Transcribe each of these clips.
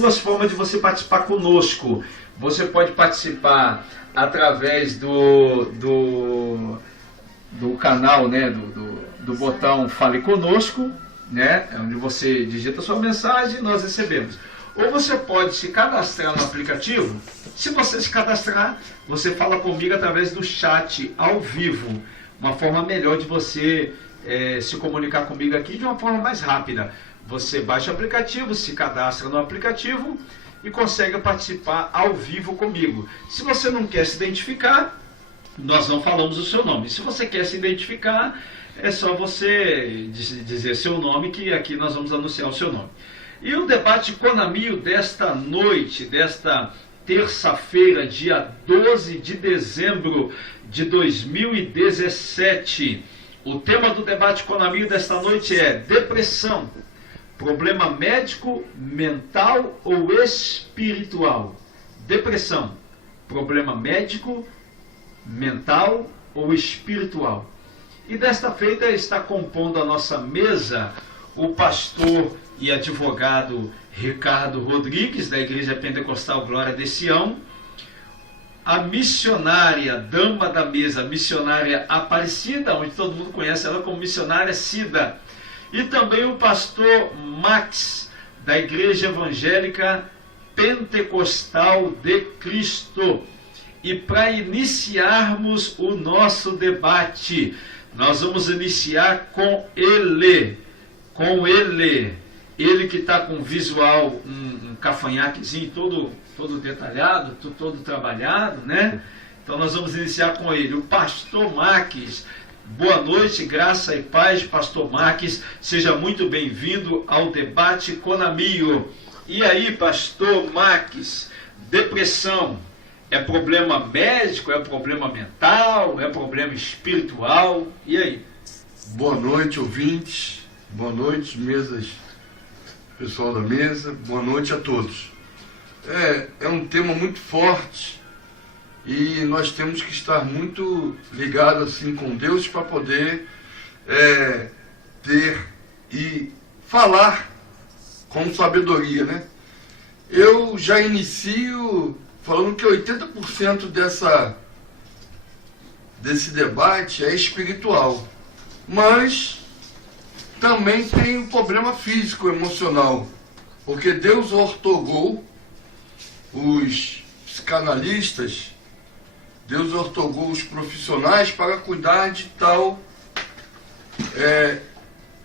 duas formas de você participar conosco. Você pode participar através do canal, né, do botão Fale Conosco, né, onde você digita sua mensagem e nós recebemos. Ou você pode se cadastrar no aplicativo. Se você se cadastrar, você fala comigo através do chat ao vivo. Uma forma melhor de você se comunicar comigo aqui de uma forma mais rápida. Você baixa o aplicativo, se cadastra no aplicativo e consegue participar ao vivo comigo. Se você não quer se identificar, nós não falamos o seu nome. Se você quer se identificar, é só você dizer seu nome, que aqui nós vamos anunciar o seu nome. E o debate Conamio desta noite, desta terça-feira, dia 12 de dezembro de 2017. O tema do debate Conamio desta noite é depressão. Problema médico, mental ou espiritual? Depressão. Problema médico, mental ou espiritual? E desta feita está compondo a nossa mesa o pastor e advogado Ricardo Rodrigues, da Igreja Pentecostal Glória de Sião, a missionária, dama da mesa, missionária Aparecida, onde todo mundo conhece ela como missionária Cida, e também o pastor Max, da Igreja Evangélica Pentecostal de Cristo. E para iniciarmos o nosso debate, nós vamos iniciar com ele, ele que está com visual, um cafanhaquezinho todo detalhado, todo trabalhado, né? Então nós vamos iniciar com ele, o pastor Max. Boa noite, graça e paz, pastor Max. Seja muito bem-vindo ao debate Conamio. E aí, pastor Max, depressão é problema médico, é problema mental, é problema espiritual? E aí? Boa noite, ouvintes. Boa noite, pessoal da mesa. Boa noite a todos. É um tema muito forte e nós temos que estar muito ligados assim com Deus para poder ter e falar com sabedoria, né? Eu já inicio falando que 80% desse debate é espiritual, mas também tem um problema físico, emocional, porque Deus ortogou os psicanalistas, Deus ortogou os profissionais para cuidar de tal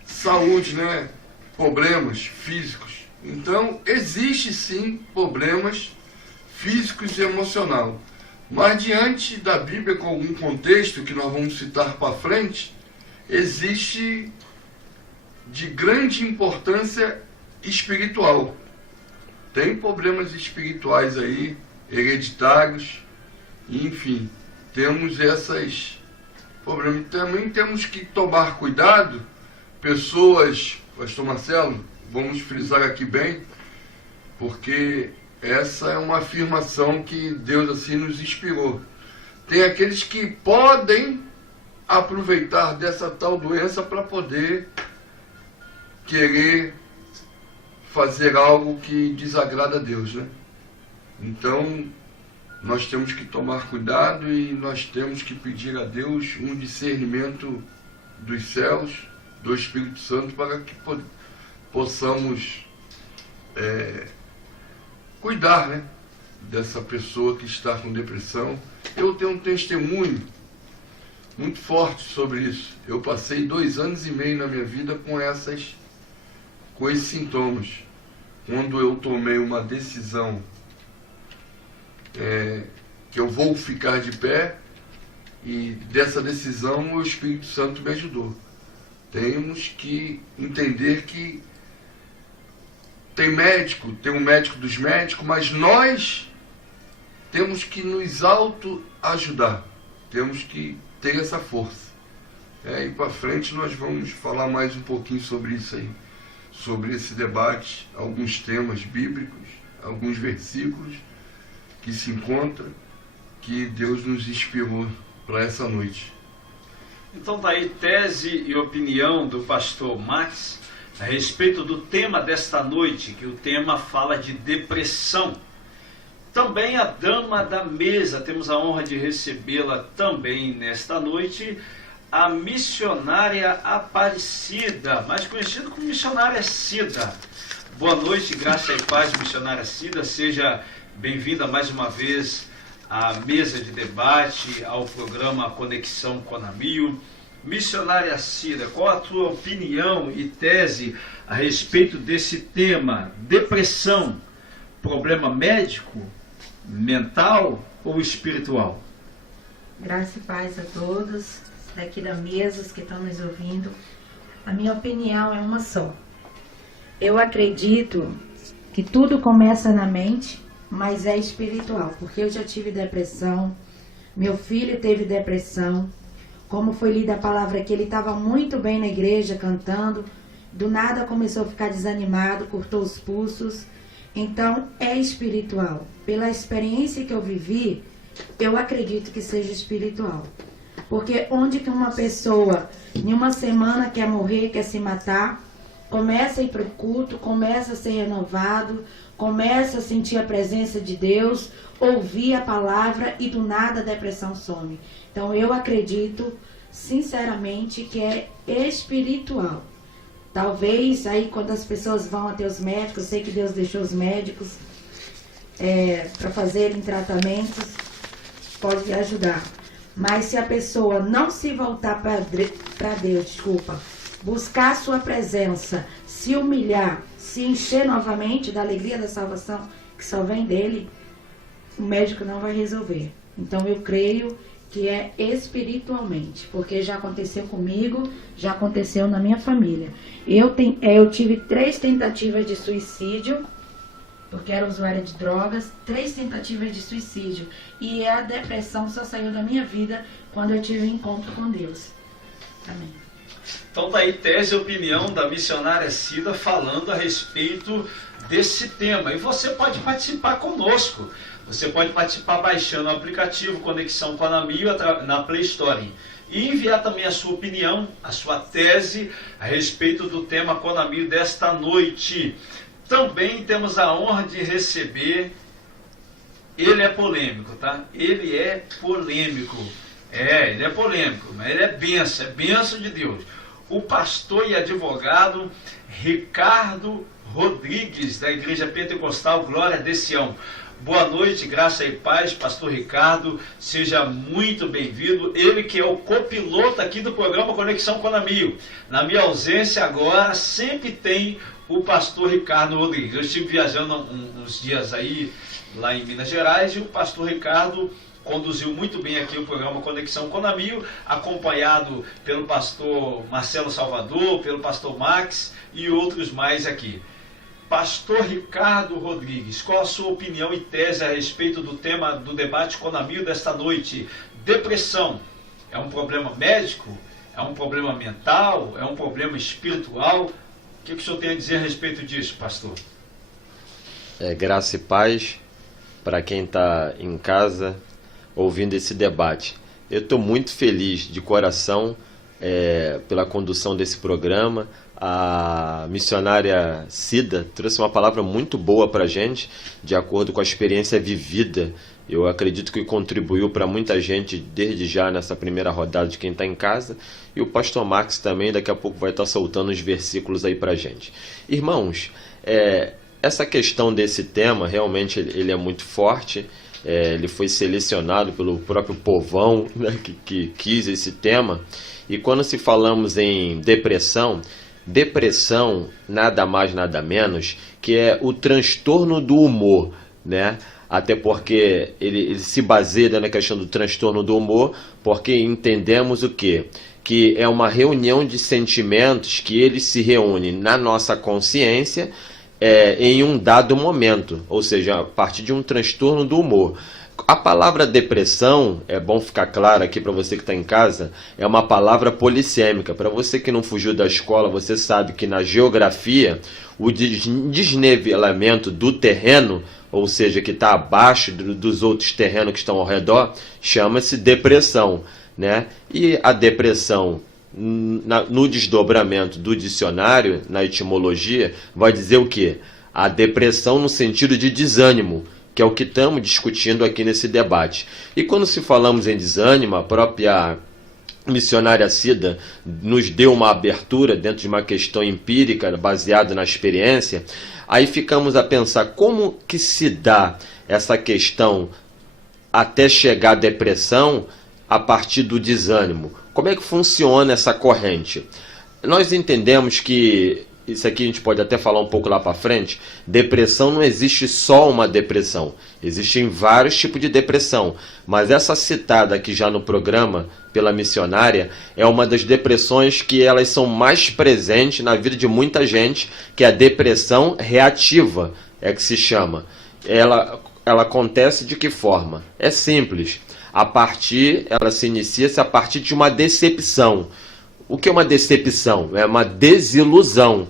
saúde, né? Problemas físicos. Então, existe sim problemas físicos e emocionais. Mas diante da Bíblia, com algum contexto que nós vamos citar para frente, existe de grande importância espiritual. Tem problemas espirituais aí, hereditários, enfim, temos esses problemas. Também temos que tomar cuidado, pessoas, pastor Marcelo, vamos frisar aqui bem, porque essa é uma afirmação que Deus assim nos inspirou. Tem aqueles que podem aproveitar dessa tal doença para poder querer fazer algo que desagrada a Deus, né? Então, nós temos que tomar cuidado e nós temos que pedir a Deus um discernimento dos céus, do Espírito Santo, para que possamos cuidar, né, dessa pessoa que está com depressão. Eu tenho um testemunho muito forte sobre isso. Eu passei 2 anos e meio na minha vida com esses sintomas. Quando eu tomei uma decisão que eu vou ficar de pé, e dessa decisão o Espírito Santo me ajudou. Temos que entender que tem um médico dos médicos, mas nós temos que nos auto-ajudar. Temos que ter essa força. E para frente nós vamos falar mais um pouquinho sobre isso aí, sobre esse debate, alguns temas bíblicos, alguns versículos que se encontram, que Deus nos inspirou para essa noite. Então tá aí tese e opinião do pastor Max a respeito do tema desta noite, que o tema fala de depressão. Também a dama da mesa, temos a honra de recebê-la também nesta noite, a missionária Aparecida, mais conhecida como missionária Cida. Boa noite, graça e paz, missionária Cida, seja bem-vinda mais uma vez à mesa de debate, ao programa Conexão Conamil. Missionária Cida, qual a tua opinião e tese a respeito desse tema? Depressão, problema médico, mental ou espiritual? Graça e paz a todos daqui da mesa, os que estão nos ouvindo. A minha opinião é uma só. Eu acredito que tudo começa na mente, mas é espiritual, porque eu já tive depressão, meu filho teve depressão. Como foi lida a palavra aqui, ele estava muito bem na igreja cantando, do nada começou a ficar desanimado, cortou os pulsos. Então é espiritual. Pela experiência que eu vivi, eu acredito que seja espiritual. Porque onde que uma pessoa, em uma semana, quer morrer, quer se matar, começa a ir para o culto, começa a ser renovado, começa a sentir a presença de Deus, ouvir a palavra e do nada a depressão some. Então eu acredito, sinceramente, que é espiritual. Talvez aí quando as pessoas vão até os médicos, eu sei que Deus deixou os médicos para fazerem tratamentos, pode ajudar. Mas se a pessoa não se voltar para Deus, buscar a sua presença, se humilhar, se encher novamente da alegria da salvação que só vem dele, o médico não vai resolver. Então eu creio que é espiritualmente, porque já aconteceu comigo, já aconteceu na minha família. Eu tive 3 tentativas de suicídio, porque era usuária de drogas, 3 tentativas de suicídio. E a depressão só saiu da minha vida quando eu tive um encontro com Deus. Amém. Então tá aí tese e opinião da missionária Cida falando a respeito desse tema. E você pode participar conosco. Você pode participar baixando o aplicativo Conexão Conamil na Play Store. E enviar também a sua opinião, a sua tese a respeito do tema Conamil desta noite. Também temos a honra de receber, ele é polêmico, tá? Ele é polêmico. Ele é polêmico, mas ele é bênção de Deus. O pastor e advogado Ricardo Rodrigues, da Igreja Pentecostal Glória de Sião. Boa noite, graça e paz, pastor Ricardo, seja muito bem-vindo. Ele que é o copiloto aqui do programa Conexão Conamil. Na minha ausência agora, sempre tem o pastor Ricardo Rodrigues. Eu estive viajando uns dias aí, lá em Minas Gerais, e o pastor Ricardo conduziu muito bem aqui o programa Conexão Conamil, acompanhado pelo pastor Marcelo Salvador, pelo pastor Max e outros mais aqui. Pastor Ricardo Rodrigues, qual a sua opinião e tese a respeito do tema do debate Conamil desta noite? Depressão é um problema médico? É um problema mental? É um problema espiritual? O que o senhor tem a dizer a respeito disso, pastor? Graça e paz para quem está em casa ouvindo esse debate. Eu estou muito feliz de coração pela condução desse programa. A missionária Cida trouxe uma palavra muito boa para a gente, de acordo com a experiência vivida. Eu acredito que contribuiu para muita gente desde já nessa primeira rodada de quem está em casa. E o pastor Max também daqui a pouco vai estar soltando os versículos aí para a gente. Irmãos, essa questão desse tema, realmente ele é muito forte. Ele foi selecionado pelo próprio povão, né, que quis esse tema. E quando se falamos em depressão nada mais nada menos que é o transtorno do humor, né? Até porque ele se baseia na questão do transtorno do humor, porque entendemos o quê? Que é uma reunião de sentimentos que eles se reúnem na nossa consciência em um dado momento, ou seja, a partir de um transtorno do humor. A palavra depressão, é bom ficar claro aqui para você que está em casa, é uma palavra polissêmica. Para você que não fugiu da escola, você sabe que na geografia, o desnivelamento do terreno, ou seja, que está abaixo dos outros terrenos que estão ao redor, chama-se depressão, né? E a depressão no desdobramento do dicionário, na etimologia, vai dizer o quê? A depressão no sentido de desânimo, que é o que estamos discutindo aqui nesse debate. E quando se falamos em desânimo, a própria missionária Cida nos deu uma abertura dentro de uma questão empírica, baseada na experiência. Aí ficamos a pensar como que se dá essa questão até chegar à depressão a partir do desânimo. Como é que funciona essa corrente? Nós entendemos que, isso aqui a gente pode até falar um pouco lá para frente, depressão não existe só uma depressão. Existem vários tipos de depressão. Mas essa citada aqui já no programa, pela missionária, é uma das depressões que elas são mais presentes na vida de muita gente, que é a depressão reativa, é que se chama. Ela acontece de que forma? É simples. Ela se inicia a partir de uma decepção. O que é uma decepção? É uma desilusão.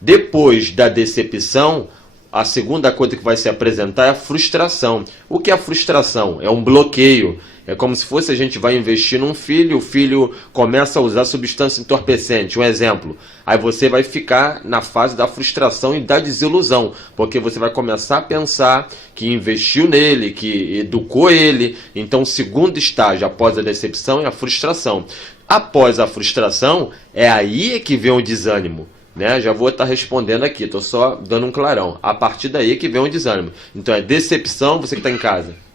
Depois da decepção, a segunda coisa que vai se apresentar é a frustração. O que é a frustração? É um bloqueio. É como se fosse a gente vai investir num filho, o filho começa a usar substância entorpecente, um exemplo. Aí você vai ficar na fase da frustração e da desilusão, porque você vai começar a pensar que investiu nele, que educou ele. Então o segundo estágio após a decepção é a frustração. Após a frustração, é aí que vem o desânimo. Né? Já vou estar respondendo aqui, estou só dando um clarão. A partir daí que vem o desânimo. Então é decepção, você que está em casa.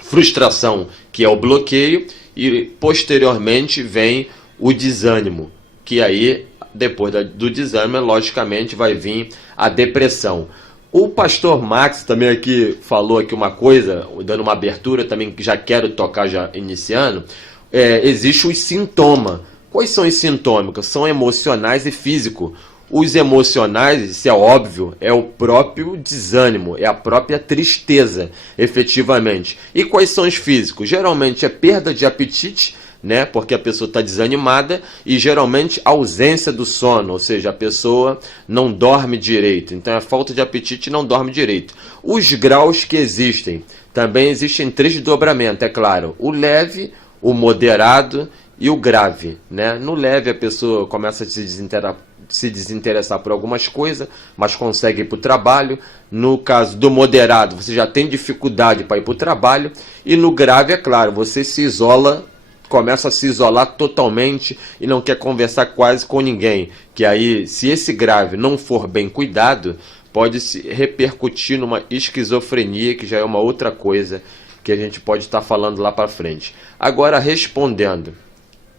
Frustração, que é o bloqueio, e posteriormente vem o desânimo, que aí, depois do desânimo, logicamente vai vir a depressão. O pastor Max também aqui falou aqui uma coisa, dando uma abertura, também que já quero tocar já iniciando, existe os sintomas. Quais são os sintomas? São emocionais e físicos. Os emocionais, isso é óbvio, é o próprio desânimo, é a própria tristeza, efetivamente. E quais são os físicos? Geralmente é perda de apetite, né? Porque a pessoa está desanimada, e geralmente ausência do sono, ou seja, a pessoa não dorme direito. Então é falta de apetite e não dorme direito. Os graus que existem, também existem 3 desdobramentos, é claro. O leve, o moderado e o grave, né? No leve a pessoa começa a se desinteressar por algumas coisas, mas consegue ir para o trabalho. No caso do moderado, você já tem dificuldade para ir para o trabalho. E no grave, é claro, você se isola, começa a se isolar totalmente e não quer conversar quase com ninguém. Que aí, se esse grave não for bem cuidado, pode se repercutir numa esquizofrenia, que já é uma outra coisa que a gente pode estar falando lá para frente. Agora, respondendo,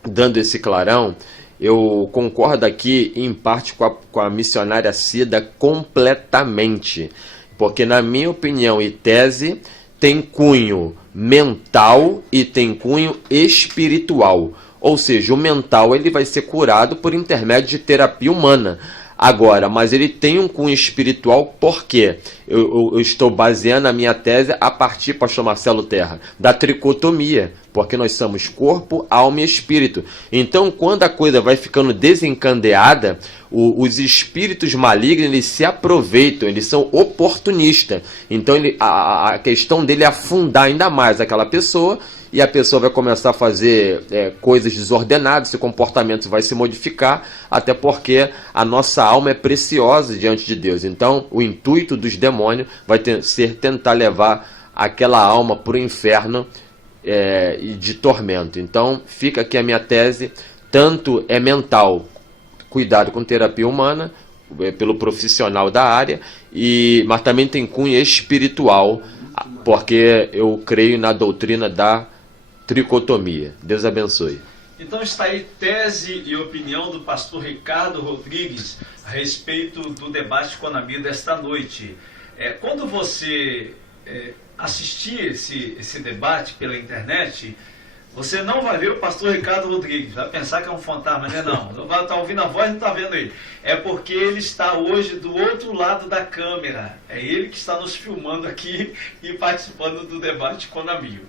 dando esse clarão, eu concordo aqui em parte com a missionária Cida completamente, porque na minha opinião e tese tem cunho mental e tem cunho espiritual, ou seja, o mental ele vai ser curado por intermédio de terapia humana. Agora, mas ele tem um cunho espiritual, por quê? Eu estou baseando a minha tese a partir, pastor Marcelo Terra, da tricotomia, porque nós somos corpo, alma e espírito. Então, quando a coisa vai ficando desencandeada, os espíritos malignos eles se aproveitam, eles são oportunistas. Então, a questão dele é afundar ainda mais aquela pessoa, e a pessoa vai começar a fazer coisas desordenadas, seu comportamento vai se modificar, até porque a nossa alma é preciosa diante de Deus. Então, o intuito dos demônios vai ser tentar levar aquela alma para o inferno de tormento. Então, fica aqui a minha tese, tanto é mental, cuidado com terapia humana, pelo profissional da área, mas também tem cunho espiritual, porque eu creio na doutrina da tricotomia. Deus abençoe. Então está aí tese e opinião do pastor Ricardo Rodrigues a respeito do debate Conami desta noite. Quando você assistir esse debate pela internet, você não vai ver o pastor Ricardo Rodrigues, vai pensar que é um fantasma, né? Não vai estar ouvindo a voz e não está vendo ele. É porque ele está hoje do outro lado da câmera. É ele que está nos filmando aqui e participando do debate Conami.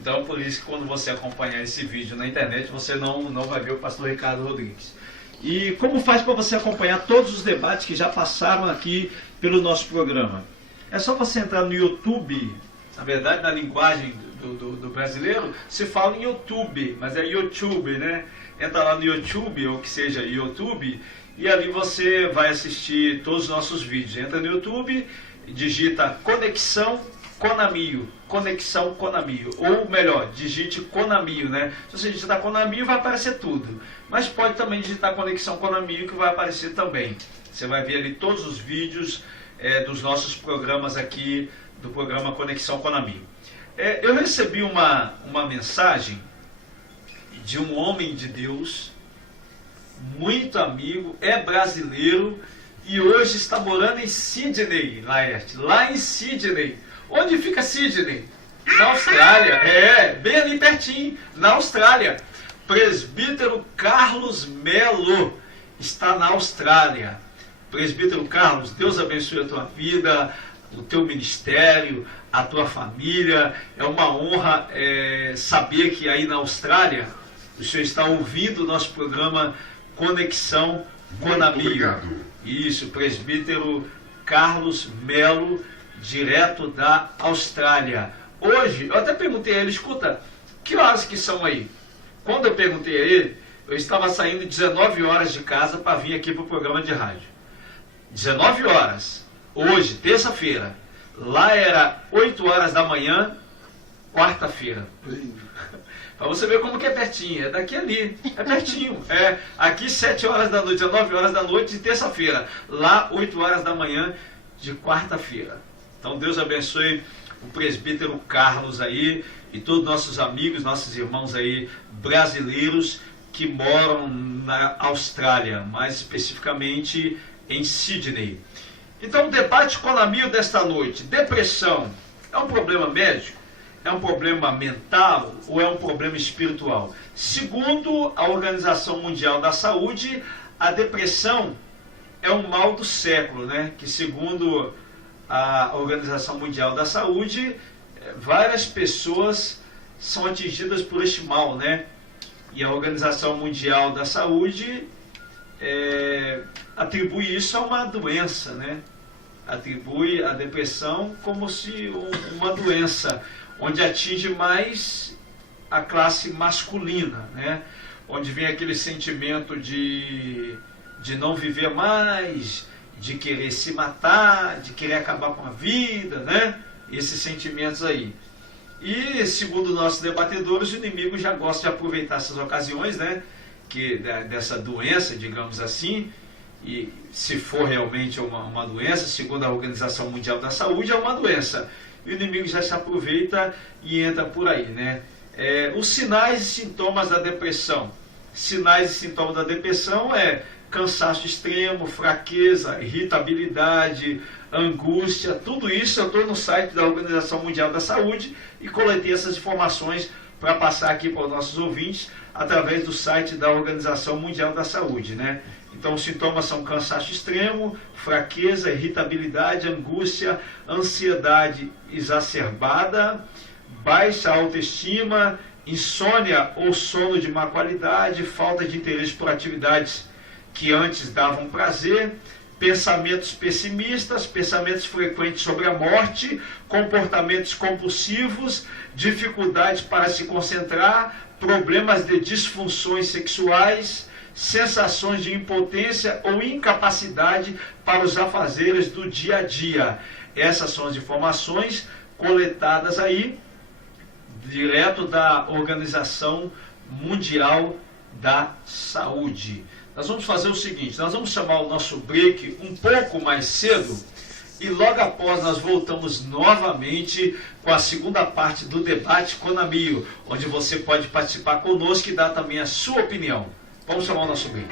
Então, por isso que quando você acompanhar esse vídeo na internet, você não vai ver o pastor Ricardo Rodrigues. E como faz para você acompanhar todos os debates que já passaram aqui pelo nosso programa? É só você entrar no YouTube. Na verdade, na linguagem do brasileiro, se fala em YouTube, mas é YouTube, né? entra lá no YouTube, ou que seja YouTube, e ali você vai assistir todos os nossos vídeos. Entra no YouTube, digita Conexão Conamio, Conexão Conamio, ou melhor, digite Conamio, né? Se você digitar Conamio vai aparecer tudo, mas pode também digitar Conexão Conamio que vai aparecer também. Você vai ver ali todos os vídeos dos nossos programas aqui, do programa Conexão Conamio. Eu recebi uma mensagem de um homem de Deus, muito amigo, é brasileiro e hoje está morando em Sydney, Laerte, lá em Sydney. Onde fica Sydney? Na Austrália, bem ali pertinho, na Austrália. Presbítero Carlos Melo está na Austrália. Presbítero Carlos, Deus abençoe a tua vida, o teu ministério, a tua família. É uma honra saber que aí na Austrália o senhor está ouvindo o nosso programa Conexão Conamio. Isso, presbítero Carlos Melo, direto da Austrália. Hoje, eu até perguntei a ele, escuta, que horas que são aí? Quando eu perguntei a ele, eu estava saindo 19 horas de casa para vir aqui para o programa de rádio. 19 horas, hoje, terça-feira. Lá era 8 horas da manhã, quarta-feira. Para você ver como que é pertinho, é daqui ali, é pertinho. Aqui 7 horas da noite, 9 horas da noite de terça-feira. Lá 8 horas da manhã de quarta-feira. Então Deus abençoe o presbítero Carlos aí e todos os nossos amigos, nossos irmãos aí brasileiros que moram na Austrália, mais especificamente em Sydney. Então o debate Conamio desta noite, depressão, é um problema médico? É um problema mental ou é um problema espiritual? Segundo a Organização Mundial da Saúde, a depressão é um mal do século, né? Que segundo a Organização Mundial da Saúde, várias pessoas são atingidas por este mal, né? E a Organização Mundial da Saúde atribui isso a uma doença, né? Atribui a depressão como se uma doença, onde atinge mais a classe masculina, né? Onde vem aquele sentimento de não viver mais, de querer se matar, de querer acabar com a vida, né? Esses sentimentos aí. E, segundo nossos debatedores, o inimigo já gosta de aproveitar essas ocasiões, né? Dessa doença, digamos assim, e se for realmente uma doença, segundo a Organização Mundial da Saúde, é uma doença. E o inimigo já se aproveita e entra por aí, né? Os sinais e sintomas da depressão. Sinais e sintomas da depressão cansaço extremo, fraqueza, irritabilidade, angústia, tudo isso eu estou no site da Organização Mundial da Saúde e coletei essas informações para passar aqui para os nossos ouvintes através do site da Organização Mundial da Saúde, né? Então os sintomas são cansaço extremo, fraqueza, irritabilidade, angústia, ansiedade exacerbada, baixa autoestima, insônia ou sono de má qualidade, falta de interesse por atividades que antes davam prazer, pensamentos pessimistas, pensamentos frequentes sobre a morte, comportamentos compulsivos, dificuldades para se concentrar, problemas de disfunções sexuais, sensações de impotência ou incapacidade para os afazeres do dia a dia. Essas são as informações coletadas aí, direto da Organização Mundial da Saúde. Nós vamos fazer o seguinte, nós vamos chamar o nosso break um pouco mais cedo e logo após nós voltamos novamente com a segunda parte do debate Conamio, onde você pode participar conosco e dar também a sua opinião. Vamos chamar o nosso break.